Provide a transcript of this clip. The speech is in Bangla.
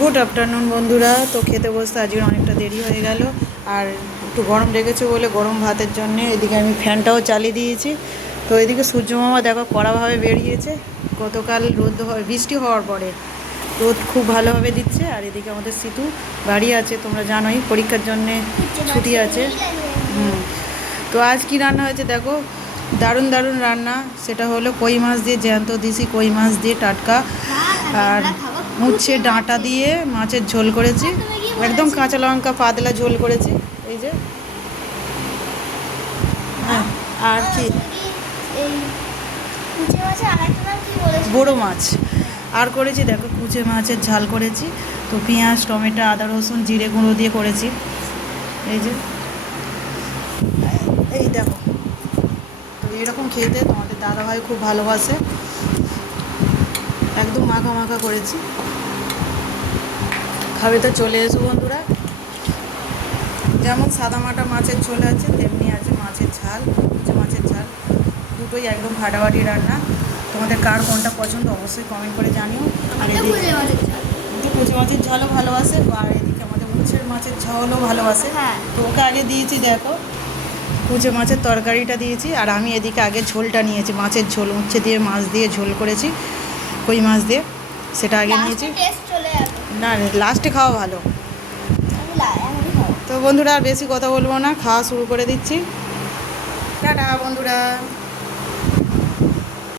গুড আফটারনুন বন্ধুরা। তো খেতে বসতে আজকে অনেকটা দেরি হয়ে গেল, আর একটু গরম লেগেছে বলে গরম ভাতের জন্য এদিকে আমি ফ্যানটাও চালিয়ে দিয়েছি। তো এদিকে সূর্যমামা দেখো কড়াভাবে বেরিয়েছে। গতকাল রোদ বৃষ্টি হওয়ার পরে রোদ খুব ভালোভাবে দিচ্ছে। আর এদিকে আমাদের সিতু বাড়ি আছে, তোমরা জানোই পরীক্ষার জন্যে ছুটি আছে। তো আজ কি রান্না হয়েছে দেখো, দারুণ দারুণ রান্না। সেটা হলো কই মাছ দিয়ে, জ্যান্ত দিছি কই মাছ দিয়ে টাটকা, আর উচ্ছে ডাঁটা দিয়ে মাছের ঝোল করেছি, একদম কাঁচা লঙ্কা পাতলা ঝোল করেছি। এই যে হ্যাঁ, আর কি বড় মাছ আর করেছি দেখো, কুচে মাছের ঝাল করেছি। তো পেঁয়াজ টমেটো আদা রসুন জিরে গুঁড়ো দিয়ে করেছি। এই যে এই দেখো, তো এরকম খেতে তোমাদের দাদাভাই খুব ভালোবাসে। একদম মাখা মাখা করেছি, খাবে তো চলে এসো বন্ধুরা। যেমন সাদামাটা মাছের ঝোল আছে তেমনি আছে মাছের ঝাল, কুচে মাছের ঝাল, দুটোই একদম ফাটাফাটি রান্না। তোমাদের কার কোনটা পছন্দ অবশ্যই কমেন্ট করে জানিও। আর এদিকে কুচে মাছের ঝালও ভালোবাসে, আর এদিকে আমাদের উচ্ছের মাছের ঝালও ভালোবাসে। তো ওকে আগে দিয়েছি দেখো, কুচে মাছের তরকারিটা দিয়েছি, আর আমি এদিকে আগে ঝোলটা নিয়েছি, মাছের ঝোল উচ্ছে দিয়ে মাছ দিয়ে ঝোল করেছি কই মাছ দিয়ে, সেটা আগে নিয়েছি। না লাস্টে খাওয়া ভালো। তো বন্ধুরা আর বেশি কথা বলবো না, খাওয়া শুরু করে দিচ্ছি। টাটা বন্ধুরা।